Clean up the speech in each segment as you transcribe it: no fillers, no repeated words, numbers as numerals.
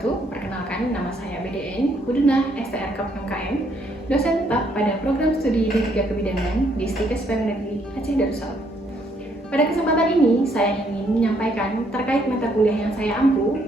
wabarakatuh. Perkenalkan, nama saya BDN, Huduna STRK MKM, dosen tetap pada program studi D3 Kebidanan di Stikes Negeri Aceh Darussalam. Pada kesempatan ini, saya ingin menyampaikan terkait mata kuliah yang saya ampu,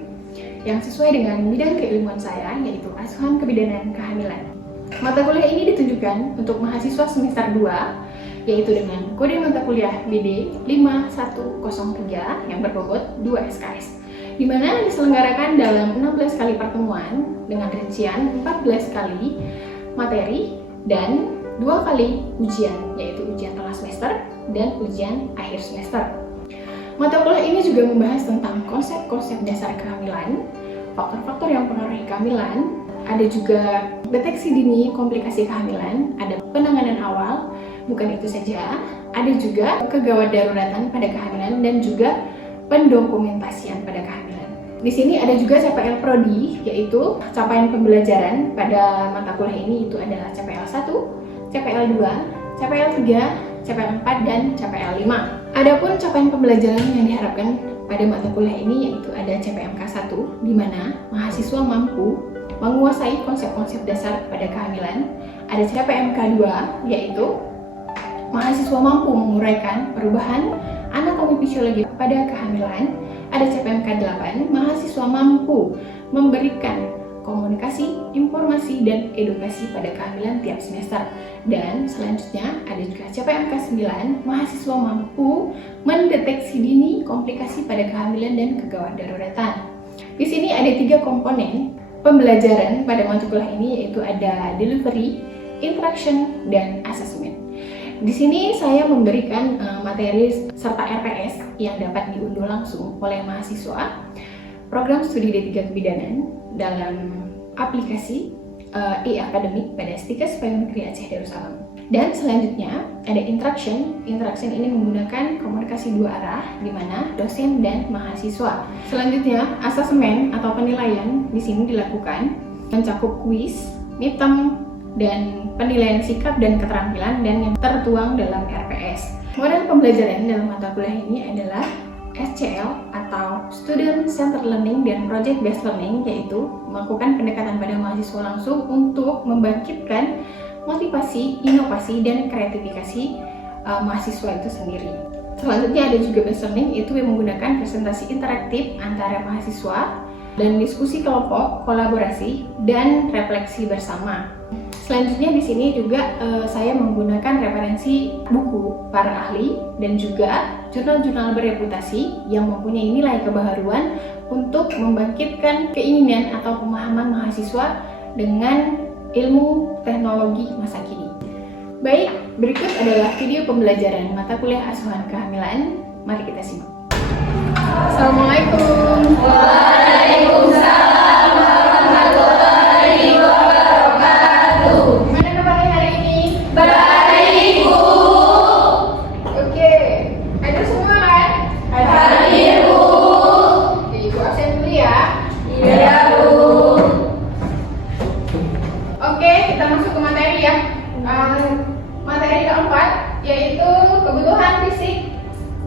yang sesuai dengan bidang keilmuan saya, yaitu Asuhan Kebidanan Kehamilan. Mata kuliah ini ditujukan untuk mahasiswa semester 2, yaitu dengan kode mata kuliah BD 5103 yang berbobot 2 SKS, di mana diselenggarakan dalam 16 kali pertemuan dengan rincian 14 kali materi dan 2 kali ujian, yaitu ujian tengah semester dan ujian akhir semester. Mata kuliah ini juga membahas tentang konsep-konsep dasar kehamilan, faktor-faktor yang mempengaruhi kehamilan, ada juga deteksi dini komplikasi kehamilan, ada penanganan awal. Bukan itu saja, ada juga kegawat daruratan pada kehamilan dan juga pendokumentasian pada kehamilan. Di sini ada juga CPL Prodi, yaitu capaian pembelajaran pada mata kuliah ini itu adalah CPL 1, CPL 2, CPL 3, CPL 4, dan CPL 5. Adapun capaian pembelajaran yang diharapkan pada mata kuliah ini yaitu ada CPMK 1, di mana mahasiswa mampu menguasai konsep-konsep dasar pada kehamilan. Ada CPMK 2, yaitu mahasiswa mampu menguraikan perubahan anatomi fisiologi pada kehamilan. Ada CPMK 8, mahasiswa mampu memberikan komunikasi, informasi, dan edukasi pada kehamilan tiap semester. Dan selanjutnya ada juga CPMK 9, mahasiswa mampu mendeteksi dini komplikasi pada kehamilan dan kegawat daruratan. Di sini ada 3 komponen pembelajaran pada mata kuliah ini, yaitu ada delivery, interaction, dan assessment. Di sini saya memberikan materi serta RPS yang dapat diunduh langsung oleh mahasiswa program studi D3 Kebidanan dalam aplikasi e-akademik pada Stikes Negeri Aceh Darussalam. Dan selanjutnya ada interaction. Interaction ini menggunakan komunikasi 2 arah di mana dosen dan mahasiswa. Selanjutnya asesmen atau penilaian di sini dilakukan mencakup kuis, midterm, dan penilaian sikap dan keterampilan dan yang tertuang dalam RPS. Model pembelajaran dalam mata kuliah ini adalah SCL atau Student Centered Learning dan Project Based Learning, yaitu melakukan pendekatan pada mahasiswa langsung untuk membangkitkan motivasi, inovasi, dan kreatifikasi mahasiswa itu sendiri. Selanjutnya ada juga Based Learning, itu yang menggunakan presentasi interaktif antara mahasiswa dan diskusi kelompok, kolaborasi, dan refleksi bersama. Selanjutnya di sini juga saya menggunakan referensi buku para ahli dan juga jurnal-jurnal bereputasi yang mempunyai nilai kebaharuan untuk membangkitkan keinginan atau pemahaman mahasiswa dengan ilmu teknologi masa kini. Baik, berikut adalah video pembelajaran mata kuliah asuhan kehamilan. Mari kita simak. Assalamualaikum. Waalaikumsalam warahmatullahi wabarakatuh. Gimana kabarnya hari ini? Baik, Bu. Oke, hadir semua kan? Hadir, Bu. Oke, Ibu absen dulu ya. Iya, Bu. Oke, kita masuk ke materi ya. Materi keempat yaitu kebutuhan fisik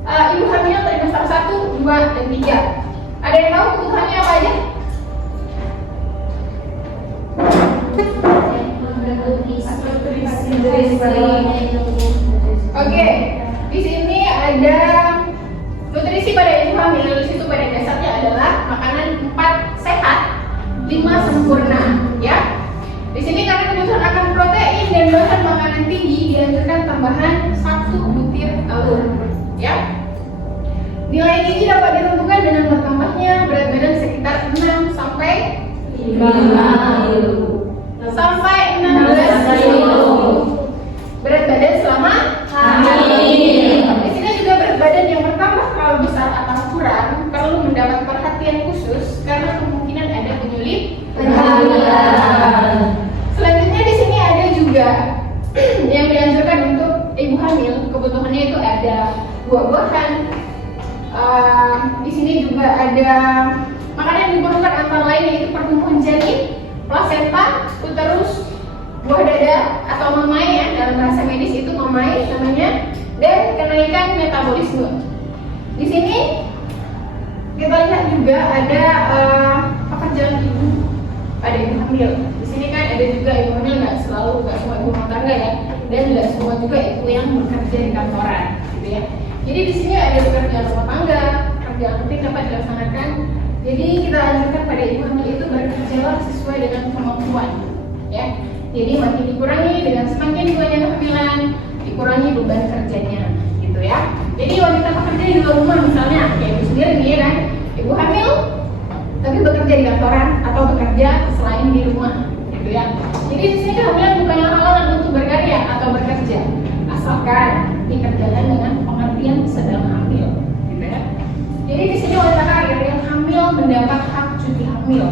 ibu hamil trimester 1, 2, dan 3. Ada yang tahu kebutuhannya apa aja? Oke, di sini ada nutrisi pada ibu hamil. Di situ pada dasarnya adalah makanan 4 sehat, 5 sempurna, ya. Di sini karena kebutuhan akan protein dan bahan makanan tinggi, dianjurkan tambahan 1 butir telur, ya. Nilai gizi dapat ditentukan dengan bertambahnya berat badan sekitar 6 sampai 16 kilo. Berat badan selama hamil. Di sini juga berat badan yang bertambah terlalu besar atau kurang perlu mendapat perhatian khusus karena kemungkinan ada penyulit kehamilan. Selanjutnya di sini ada juga yang dianjurkan untuk ibu hamil. Kebutuhannya itu ada buah-buahan. Di sini juga ada makanan yang diperlukan antara lain yaitu pertumbuhan janin, plasenta, uterus, buah dada atau mamai ya, dalam bahasa medis itu mamai namanya, dan kenaikan metabolisme. Di sini kita lihat juga ada pekerjaan pekerjaan ibu pada ibu hamil. Di sini kan ada juga ibu hamil, nggak semua ibu rumah tangga ya, dan nggak semua juga ibu yang bekerja di kantoran, gitu ya. Jadi di sini ada pekerjaan rumah tangga, pekerjaan penting dapat dilaksanakan. Jadi kita anjurkan pada ibu hamil itu bekerjalah sesuai dengan kemampuan, ya. Jadi makin dikurangi dengan semakin tuanya kehamilan, dikurangi beban kerjanya, gitu ya. Jadi wanita pekerja di luar rumah misalnya, kayak ibu sendiri nih ya kan, ibu hamil tapi bekerja di kantoran atau bekerja selain di rumah, gitu ya. Jadi di sini kehamilan bukanlah halangan untuk berkarya atau bekerja, asalkan dikerjakan dengan pengertian sedang hamil, gitu ya. Jadi di sini wanita karir yang hamil mendapat hak cuti hamil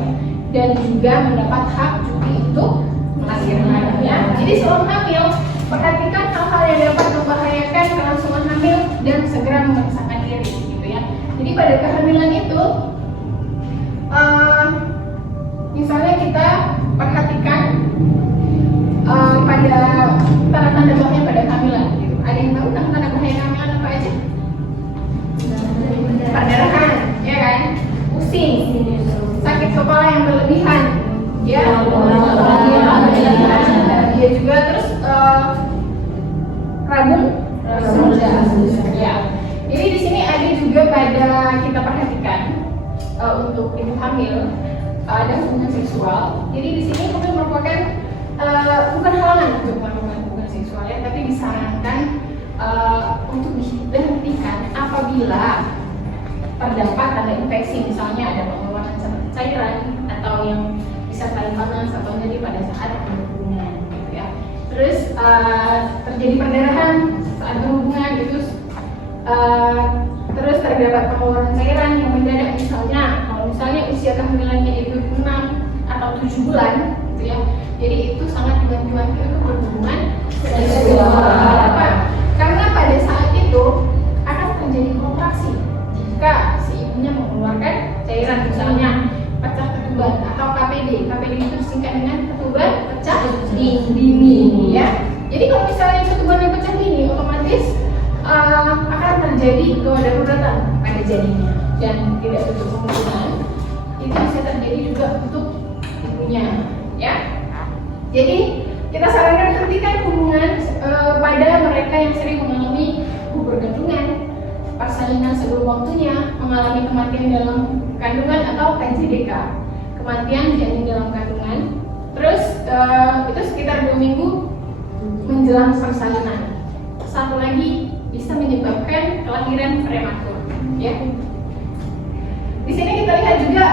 dan juga mendapat hak cuti untuk melahirkan, ya. Jadi sebelum hamil, perhatikan hal-hal yang dapat membahayakan kelangsungan hamil dan segera memeriksakan diri, gitu ya. Jadi pada kehamilan itu misalnya kita perhatikan pada tanda-tanda bahaya pada kehamilan, gitu. Ada yang tahu tanda-tanda bahaya kehamilan apa aja? Perdarahan, ya kan? Pusing, sakit kepala yang berlebihan, ya. Ya juga, terus rabun ya. Jadi di sini ada juga pada kita perhatikan untuk ibu hamil ada hubungan seksual. Jadi di sini hamil merupakan bukan halangan untuk melakukan hubungan seksual ya, tapi disarankan untuk dihentikan apabila terdapat tanda infeksi, misalnya ada pengeluaran cairan atau yang disertai panas atau nyeri pada saat berhubungan, gitu ya. Terus terjadi perdarahan saat berhubungan, gitu. Terus terdapat pengeluaran cairan yang mendadak, misalnya usia kehamilannya itu 6 atau 7 bulan, gitu ya. Jadi itu sangat diwanti-wanti untuk berhubungan seksual. Kenapa? Karena pada saat itu akan terjadi kontraksi jika si ibunya mengeluarkan cairan, misalnya pecah ketuban atau KPD. KPD itu disingkat dengan ketuban pecah dini, ya. Jadi kalau misalnya ketuban yang pecah dini, otomatis akan terjadi gawat daruratan pada janinnya, dan tidak tutup kemungkinan itu bisa terjadi juga untuk ibunya, ya. Jadi kita sarankan hentikan hubungan pada mereka yang sering mengalami bergantungan, persalinan sebelum waktunya, mengalami kematian dalam kandungan atau KJDK, kematian janin dalam kandungan. Terus itu sekitar 2 minggu menjelang persalinan. Satu lagi bisa menyebabkan kelahiran prematur, ya. Di sini kita lihat juga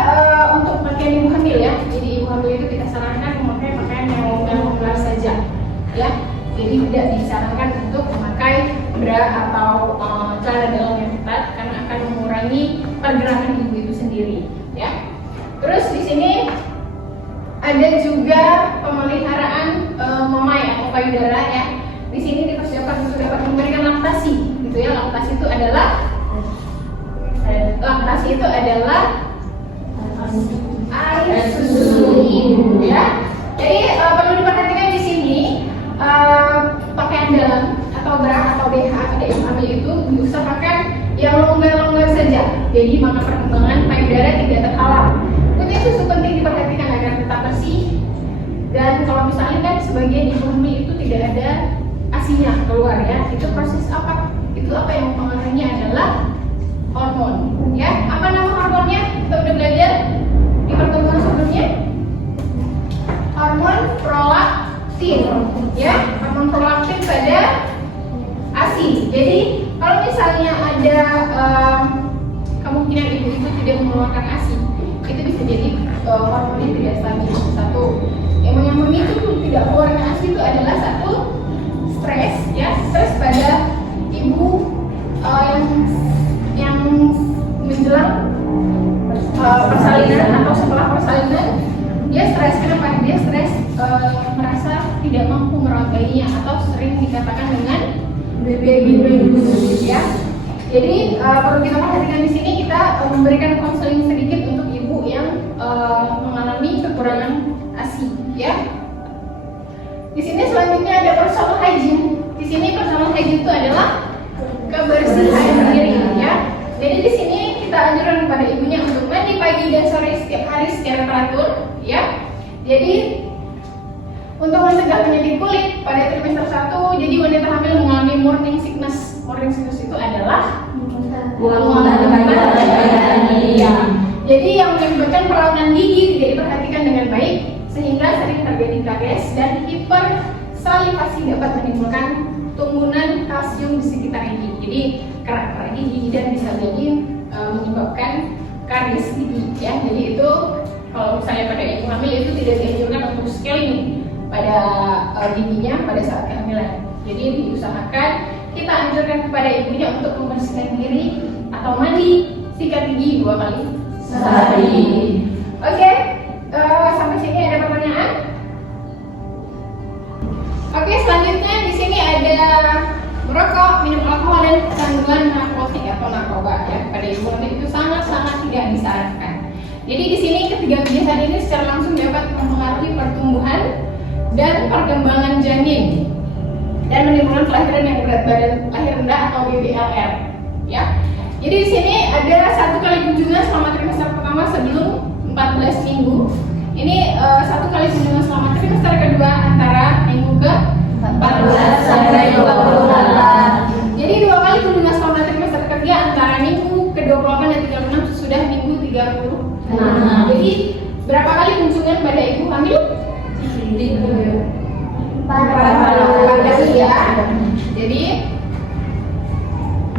untuk pakaian ibu hamil, ya. Jadi ibu hamil itu kita sarankan memakai pakaian yang longgar saja, ya. Jadi tidak disarankan untuk memakai bra atau celana dalam yang ketat karena akan mengurangi pergerakan ibu itu sendiri, ya. Terus di sini ada juga pemeliharaan memai atau payudara, ya. Di sini dipersiapkan untuk dapat memberikan laktasi, gitu ya. Laktasi itu adalah air susu ibu, ya. Jadi perlu diperhatikan di sini pakaian dalam atau bra atau BH pada ibu hamil itu diusahakan yang longgar-longgar saja. Jadi maka perkembangan payudara tidak terhalang. Putih susu penting diperhatikan agar tetap bersih. Dan kalau misalnya kan sebagian ibu hamil itu tidak ada asinya keluar, ya. Itu proses apa? Itu apa yang mempengaruhinya adalah hormon, ya. Apa nama hormonnya? Kita udah belajar di pertemuan sebelumnya. Hormon prolaktin, ya. Hormon prolaktin pada ASI. Jadi kalau misalnya ada kemungkinan ibu itu tidak mengeluarkan ASI, itu bisa jadi hormonnya tidak stabil. Satu, yang memicu tidak mengeluarkan ASI itu adalah satu, stres, ya. Stres pada ibu yang menjelang persalinan atau setelah persalinan, dia stres. Kenapa? Dia stres merasa tidak mampu merawat bayinya atau sering dikatakan dengan baby blues, ya. Jadi perlu kita perhatikan di sini, kita memberikan konseling sedikit untuk ibu yang mengalami kekurangan ASI, ya. Di sini selanjutnya ada personal hygiene. Di sini personal hygiene itu adalah kebersihan diri, ya. Jadi di sini kita anjurkan kepada ibunya untuk mandi pagi dan sore setiap hari secara teratur, ya. Jadi untuk mencegah penyakit kulit pada trimester 1, jadi wanita hamil mengalami morning sickness. Morning sickness itu adalah Iya. jadi yang menyebabkan perawanan gigi tidak diperhatikan dengan baik sehingga sering terjadi karies dan hipersalivasi dapat menimbulkan tumbuhan kalsium di sekitar gigi. Jadi kerak-kerak gigi dan bisa jadi menyebabkan karies gigi, ya. Jadi itu kalau misalnya pada ibu hamil itu tidak dianjurkan untuk scaling pada giginya pada saat kehamilan. Jadi diusahakan kita anjurkan kepada ibunya untuk membersihkan diri atau mandi sikat gigi 2 kali sehari. Oke, sampai sini ada pertanyaan? Oke, selanjutnya di sini ada merokok, minum alkohol dan kecanduan narkotik atau narkoba, ya. Pada ibu hamil itu sangat-sangat tidak disarankan. Jadi di sini ketiga kebiasaan ini secara langsung dapat mempengaruhi pertumbuhan dan perkembangan janin dan menimbulkan kelahiran yang berat badan lahir rendah atau BBLR, ya. Jadi di sini ada 1 kali kunjungan selama trimester pertama sebelum 14 minggu. Ini 1 kali kunjungan selama trimester kedua antara minggu ke 14 sampai 28. Jadi 2 kali kunjungan selama trimester ketiga antara minggu ke-28 dan 36 sesudah minggu 36. Jadi berapa kali kunjungan pada ibu hamil? 14 ya. Jadi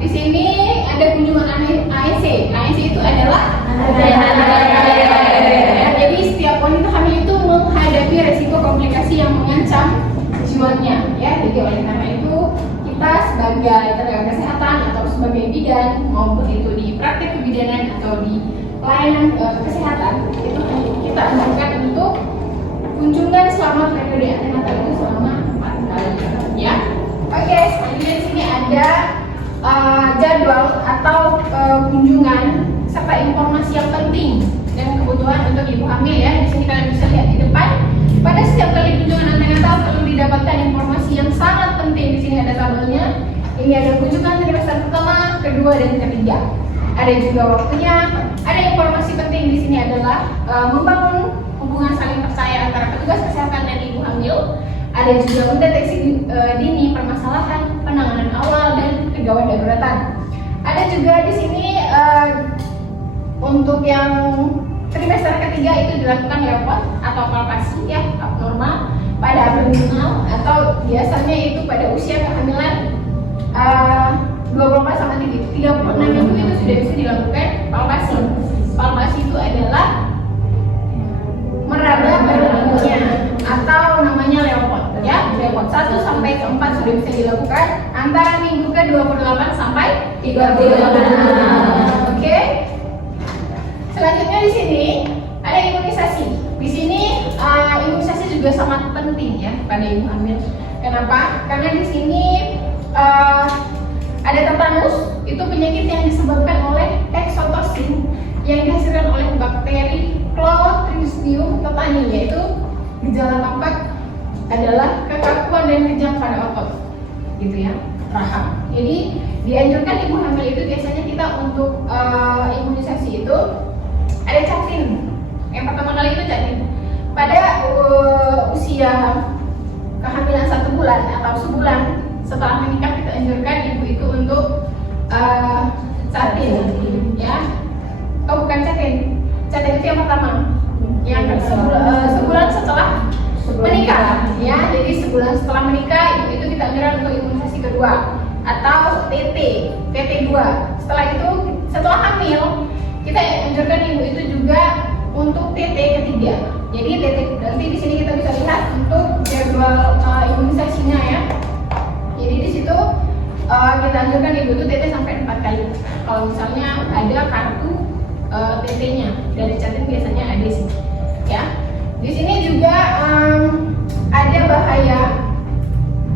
di sini ada kunjungan AEC. AEC itu adalah ya, jadi setiap wanita hamil itu menghadapi resiko komplikasi yang mengancam jiwanya, ya. Jadi oleh karena itu kita sebagai tenaga kesehatan atau sebagai bidan maupun itu di praktek kebidanan atau di pelayanan kesehatan itu kita anjurkan untuk kunjungan selama periode antenatal itu selama 4 kali, ya. Oke, selanjutnya di sini ada jadwal atau kunjungan serta informasi yang penting dan kebutuhan untuk ibu hamil, ya. Di sini kalian bisa lihat di depan. Pada setiap kali kunjungan antenatal perlu didapatkan informasi yang sangat penting. Di sini ada tabelnya. Ini ada kunjungan trimester pertama, kedua dan ketiga. Ada juga waktunya. Ada informasi penting di sini adalah membangun hubungan saling percaya antara petugas kesehatan dan ibu hamil. Ada juga mendeteksi dini permasalahan, penanganan awal dan kegawat daruratan. Ada juga di sini untuk yang trimester ketiga itu dilakukan lepot atau palpasi, ya, abnormal pada abdominal atau biasanya itu pada usia kehamilan 24 sampai 36 minggu itu sudah bisa dilakukan palpasi. Palpasi itu adalah meraba badannya atau namanya leopard, ya. Leopard 1 sampai ke 4 sudah bisa dilakukan antara minggu ke 28 sampai 36. Oke. Selanjutnya di sini ada imunisasi. Di sini imunisasi juga sangat penting, ya, pada ibu hamil. Kenapa? Karena di sini ada tetanus, itu penyakit yang disebabkan oleh eksotosin yang dihasilkan oleh bakteri Clostridium tetani, yaitu gejala tampak adalah kekakuan dan kejang pada otot, gitu, ya, rahang. Jadi dianjurkan ibu hamil itu biasanya kita untuk imunisasi itu ada catin. Yang pertama kali itu catin pada usia kehamilan 1 bulan atau sebulan setelah menikah. Kita anjurkan ibu itu untuk catin, ya. Oh, bukan catin. Catin itu yang pertama. Yang sebulan setelah menikah, ya. Jadi sebulan setelah menikah itu kita anjurkan untuk imunisasi kedua atau TT2. Setelah itu, setelah hamil, kita anjurkan ibu itu juga untuk TT ketiga. Jadi TT nanti di sini kita bisa lihat untuk jadwal imunisasinya, ya. Jadi di situ kita anjurkan ibu itu TT sampai 4 kali. Kalau misalnya ada kartu TT-nya dari catin biasanya ada sih, ya. Di sini juga ada bahaya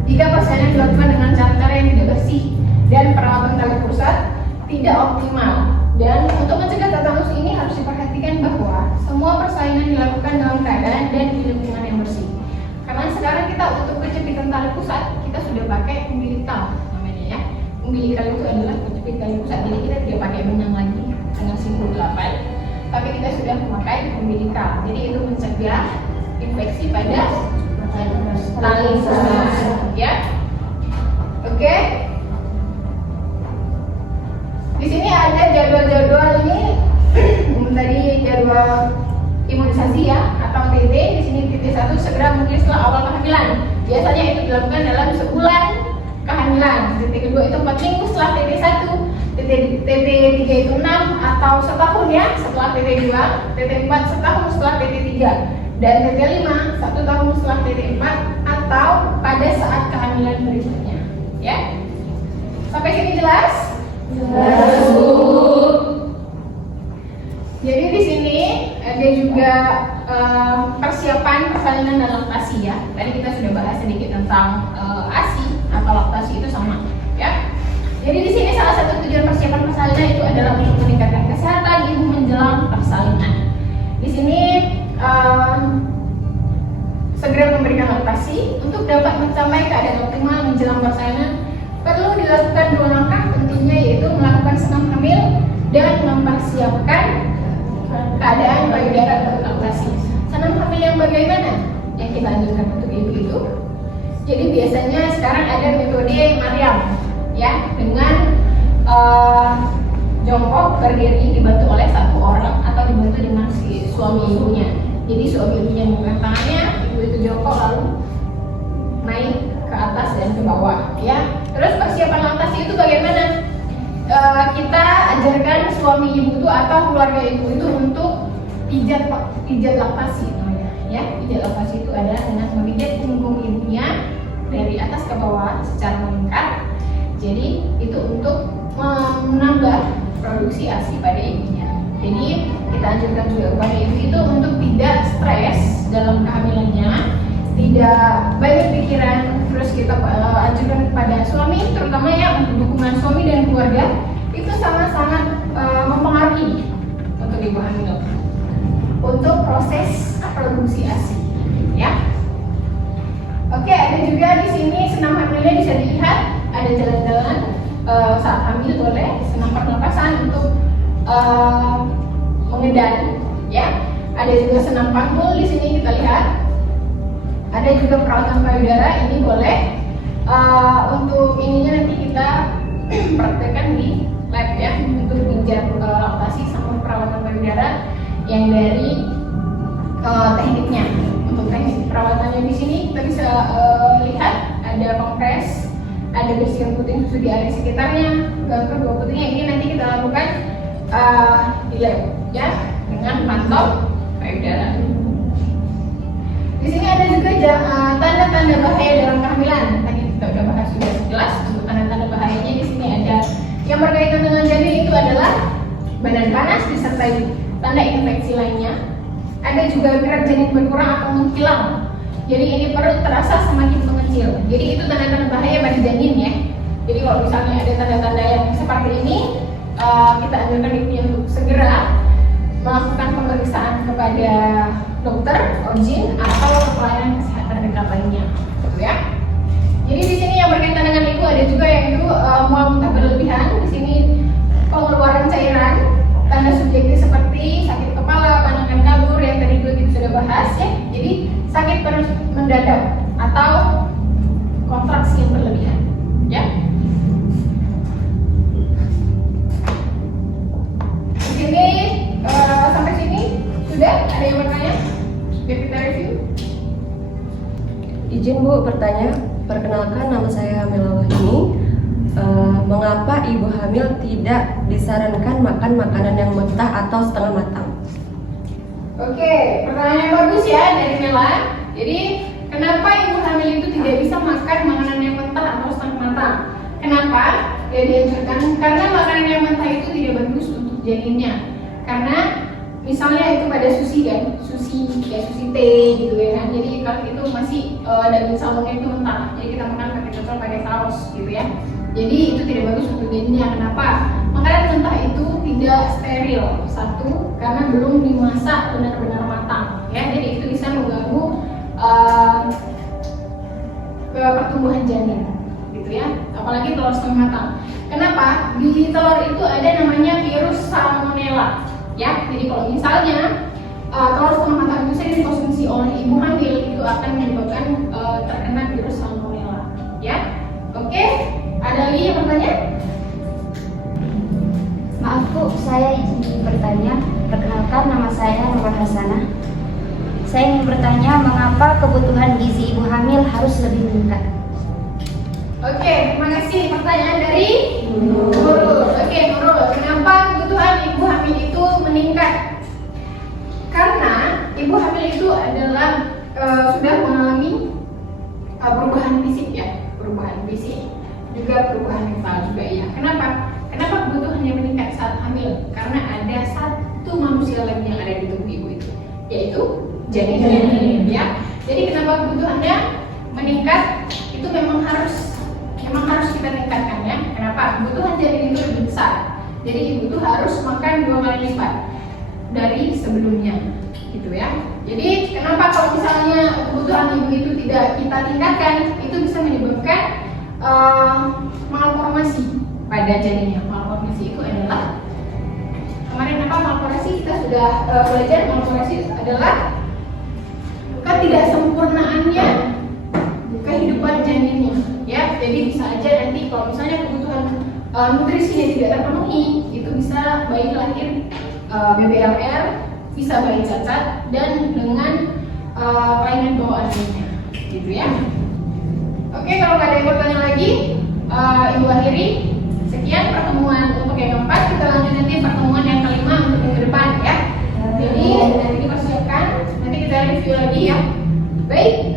jika persalinan dilakukan dengan cara yang tidak bersih dan perawatan tali pusat tidak optimal. Dan untuk mencegah tetanus ini harus diperhatikan bahwa semua persalinan dilakukan dalam keadaan dan di lingkungan yang bersih. Karena sekarang kita untuk kejepitan tali pusat kita sudah pakai umbilical namanya, ya. Umbilical itu adalah kejepit tali pusat, jadi kita tidak pakai benang lagi. dengan simbol 8, tapi kita sudah memakai umbilical. Jadi itu mencegah infeksi pada tali nafas, ya. Oke. Di sini ada jadwal-jadwal ini tadi jadwal imunisasi ya atau TT. Di sini TT1 segera mungkin setelah awal kehamilan. Biasanya itu dilakukan dalam sebulan kehamilan. TT kedua itu 4 minggu setelah TT1. TT3 itu 6 atau setahun ya setelah TT2. TT4 setahun setelah TT3. Dan TT5 1 tahun setelah TT4 atau pada saat kehamilan berikutnya. Ya. Sampai sini jelas? Jelas, Bu. Jadi di sini ada juga persiapan persalinan dan laktasi ya. Tadi kita sudah bahas sedikit tentang ASI atau laktasi itu sama ya. Jadi di sini salah satu tujuan persiapan persalinan itu adalah untuk meningkatkan kesehatan ibu menjelang persalinan. Di sini segera memberikan laktasi untuk dapat mencapai keadaan optimal menjelang persalinan perlu dilakukan 2 langkah tentunya, yaitu melakukan senam hamil dan mempersiapkan keadaan payudara untuk laktasi. Senam hamil yang bagaimana? Yang kita anjurkan untuk ibu itu. Jadi biasanya sekarang ada metode Mariam ya, dengan jongkok berdiri dibantu oleh satu orang atau dibantu dengan si suami ibunya. Jadi suami ibunya mengangkat tangannya, ibu itu jongkok lalu naik ke atas dan ke bawah ya. Terus persiapan laktasi itu bagaimana? Kita ajarkan suami ibu itu atau keluarga ibu itu untuk pijat laktasi namanya ya. Pijat laktasi itu adalah dengan memijat punggung ibunya dari atas ke bawah secara meningkat. Jadi itu untuk menambah produksi ASI pada ibunya. Jadi kita anjurkan juga kepada ibu itu untuk tidak stres dalam kehamilannya, tidak banyak pikiran. Terus kita anjurkan kepada suami, terutama ya untuk dukungan suami dan keluarga itu sangat-sangat mempengaruhi untuk ibu hamil untuk proses produksi ASI ya. Oke, ada juga di sini senam hamilnya bisa dilihat, ada jalan-jalan saat hamil boleh, senam pernapasan untuk mengedan ya. Ada juga senam panggul di sini kita lihat. Ada juga perawatan payudara, ini boleh untuk ininya nanti kita praktekkan di lab ya, untuk pijat laktasi sama perawatan payudara yang dari tekniknya. Untuk teknik perawatannya di sini kita bisa lihat ada kompres, ada bersihan puting susu di area sekitarnya, gangker 2 putingnya. Ini nanti kita lakukan di lab ya dengan pantau payudara. Di sini ada juga tanda-tanda bahaya dalam kehamilan. Tadi kita sudah bahas sudah jelas untuk tanda-tanda bahayanya. Di sini ada yang berkaitan dengan janin, itu adalah badan panas disertai tanda infeksi lainnya. Ada juga gerak janin berkurang atau menghilang. Jadi ini perut terasa semakin mengecil. Jadi itu tanda-tanda bahaya pada janin ya. Jadi kalau misalnya ada tanda-tanda yang seperti ini, kita anjurkan ibunya untuk segera melakukan pemeriksaan kepada dokter, OGIN atau pelayanan kesehatan dekat lainnya, gitu ya. Jadi di sini yang berkaitan dengan ibu ada juga yaitu mual muntah berlebihan. Di sini pengeluaran cairan, tanda subjektif seperti sakit kepala, pandangan kabur yang tadi juga kita sudah bahas ya. Jadi sakit perut mendadak atau kontraksi yang berlebihan, ya. Di sini sampai sini sudah ada yang bertanya? Biar kita review. Izin Bu bertanya, perkenalkan nama saya Mela Wahini. Mengapa ibu hamil tidak disarankan makan makanan yang mentah atau setengah matang? Oke, pertanyaan yang bagus ya dari Mela. Jadi kenapa ibu hamil itu tidak bisa makan makanan yang mentah atau setengah matang? Kenapa? Ya dianjurkan karena makanan yang mentah itu tidak bagus untuk janinnya. Karena misalnya itu pada sushi kan, sushi kayak sushi teh gitu ya kan. Jadi kalau itu masih daging salmonnya itu mentah, jadi kita makan pakai cocol pakai saus gitu ya. Jadi itu tidak bagus untuk janinnya. Kenapa? Makanan mentah itu tidak steril. Satu, karena belum dimasak benar-benar matang ya. Jadi itu bisa mengganggu pertumbuhan janin gitu gitu ya, apalagi telur setengah matang. Kenapa? Di telur itu ada namanya virus salmonella ya. Jadi kalau misalnya telur setengah matang itu sering dikonsumsi oleh ibu hamil, itu akan menyebabkan terkena virus salmonella ya. Oke, ada lagi yang bertanya? Maaf Bu, saya ingin bertanya. Perkenalkan, nama saya Nur Hasanah. Saya ingin bertanya, mengapa kebutuhan gizi ibu hamil harus lebih meningkat? Oke, terima kasih. Pertanyaan dari Nurul. Oke, Nurul, kenapa kebutuhan ibu hamil itu meningkat? Karena ibu hamil itu adalah sudah mengalami perubahan fisik ya, perubahan fisik juga perubahan mental juga ya. Kenapa? Kenapa kebutuhannya meningkat saat hamil? Karena ada satu manusia lagi yang ada di tubuh ibu itu, yaitu janin ya. Jadi kenapa kebutuhannya meningkat? Itu memang harus kita tingkatkan ya. Kenapa? Kebutuhan janin itu lebih besar. Jadi ibu itu harus makan 2 kali lipat dari sebelumnya, gitu ya. Jadi kenapa kalau misalnya kebutuhan ibu itu tidak kita tingkatkan, itu bisa menyebabkan malformasi pada janinnya. Malformasi itu adalah kemarin malformasi kita sudah belajar. Malformasi adalah ketidaksempurnaannya kehidupan janinnya ya. Jadi bisa aja nanti kalau misalnya kebutuhan nutrisinya tidak terpenuhi, itu bisa bayi lahir BBLR, bisa bayi cacat dan dengan kelainan bawaan lainnya, gitu ya. Oke, kalau nggak ada yang bertanya lagi, Ibu akhiri. Sekian pertemuan untuk yang keempat. Kita lanjut nanti pertemuan yang kelima untuk minggu depan ya. Jadi nanti dipersiapkan, nanti kita review lagi ya. Baik,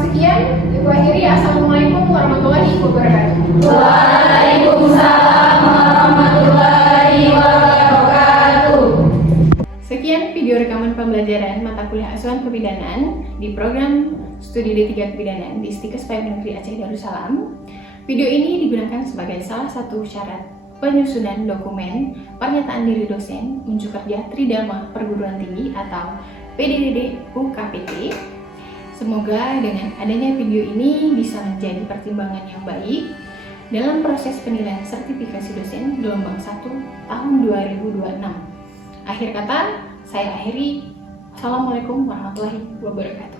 sekian Ibu akhiri. Assalamualaikum warahmatullahi wabarakatuh. Waalaikumsalam warahmatullahi wabarakatuh. Sekian video rekaman pembelajaran mata kuliah asuhan kebidanan di program studi D3 Kebidanan di Stikes PAIN Negeri Aceh Darussalam. Video ini digunakan sebagai salah satu syarat penyusunan dokumen pernyataan diri dosen unjuk kerja Tridharma Perguruan Tinggi atau PDDD UKPT. Semoga dengan adanya video ini bisa menjadi pertimbangan yang baik dalam proses penilaian sertifikasi dosen gelombang 1 tahun 2026. Akhir kata, saya akhiri. Assalamualaikum warahmatullahi wabarakatuh.